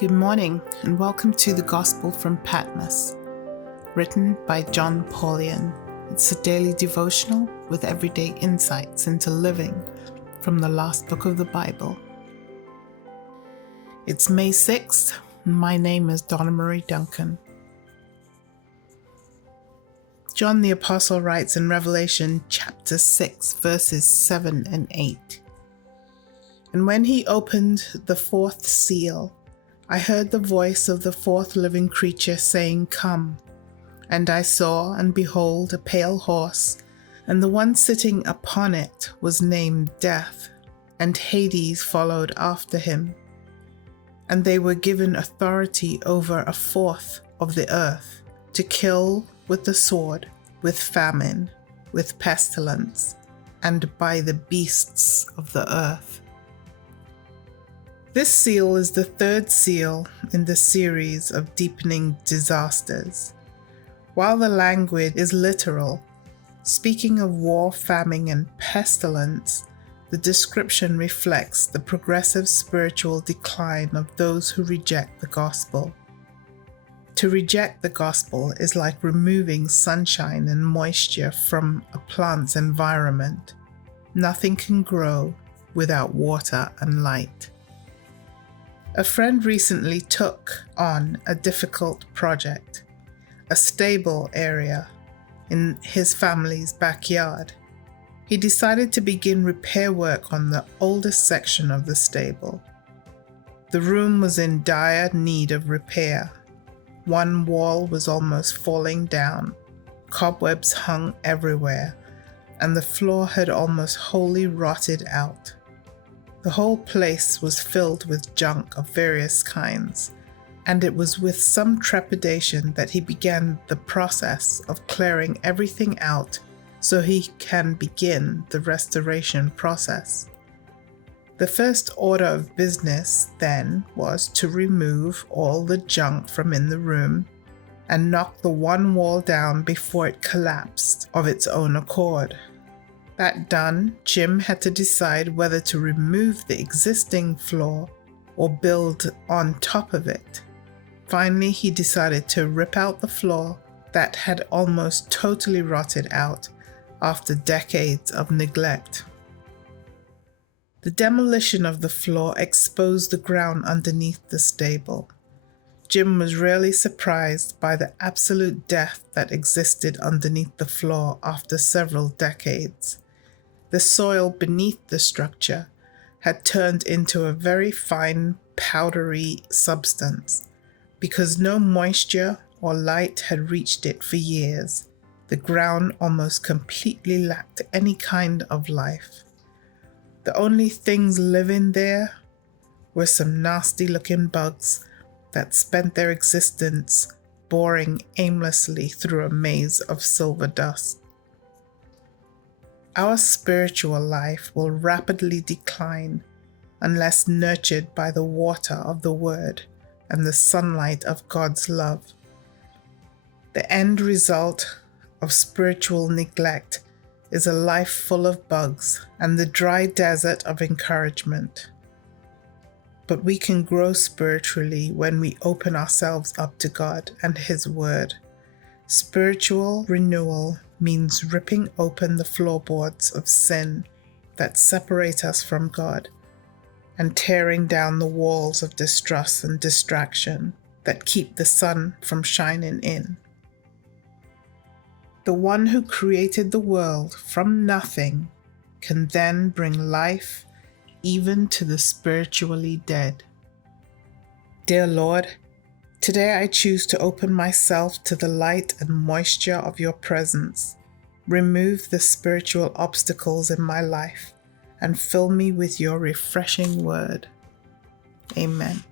Good morning and welcome to the Gospel from Patmos, written by John Paulian. It's a daily devotional with everyday insights into living from the last book of the Bible. It's May 6th. My name is Donna Marie Duncan. John the Apostle writes in Revelation chapter 6, verses 7 and 8. And when he opened the fourth seal, I heard the voice of the fourth living creature saying, "Come." And I saw, and behold, a pale horse, and the one sitting upon it was named Death, and Hades followed after him. And they were given authority over a fourth of the earth, to kill with the sword, with famine, with pestilence, and by the beasts of the earth. This seal is the third seal in the series of deepening disasters. While the language is literal, speaking of war, famine, and pestilence, the description reflects the progressive spiritual decline of those who reject the gospel. To reject the gospel is like removing sunshine and moisture from a plant's environment. Nothing can grow without water and light. A friend recently took on a difficult project, a stable area in his family's backyard. He decided to begin repair work on the oldest section of the stable. The room was in dire need of repair. One wall was almost falling down, cobwebs hung everywhere, and the floor had almost wholly rotted out. The whole place was filled with junk of various kinds, and it was with some trepidation that he began the process of clearing everything out so he can begin the restoration process. The first order of business then was to remove all the junk from in the room and knock the one wall down before it collapsed of its own accord. That done, Jim had to decide whether to remove the existing floor or build on top of it. Finally, he decided to rip out the floor that had almost totally rotted out after decades of neglect. The demolition of the floor exposed the ground underneath the stable. Jim was really surprised by the absolute depth that existed underneath the floor after several decades. The soil beneath the structure had turned into a very fine, powdery substance. Because no moisture or light had reached it for years, the ground almost completely lacked any kind of life. The only things living there were some nasty-looking bugs that spent their existence boring aimlessly through a maze of silver dust. Our spiritual life will rapidly decline unless nurtured by the water of the Word and the sunlight of God's love. The end result of spiritual neglect is a life full of bugs and the dry desert of encouragement. But we can grow spiritually when we open ourselves up to God and His Word. Spiritual renewal means ripping open the floorboards of sin that separate us from God and tearing down the walls of distrust and distraction that keep the sun from shining in. The one who created the world from nothing can then bring life even to the spiritually dead. Dear Lord, today I choose to open myself to the light and moisture of your presence. Remove the spiritual obstacles in my life and fill me with your refreshing word. Amen.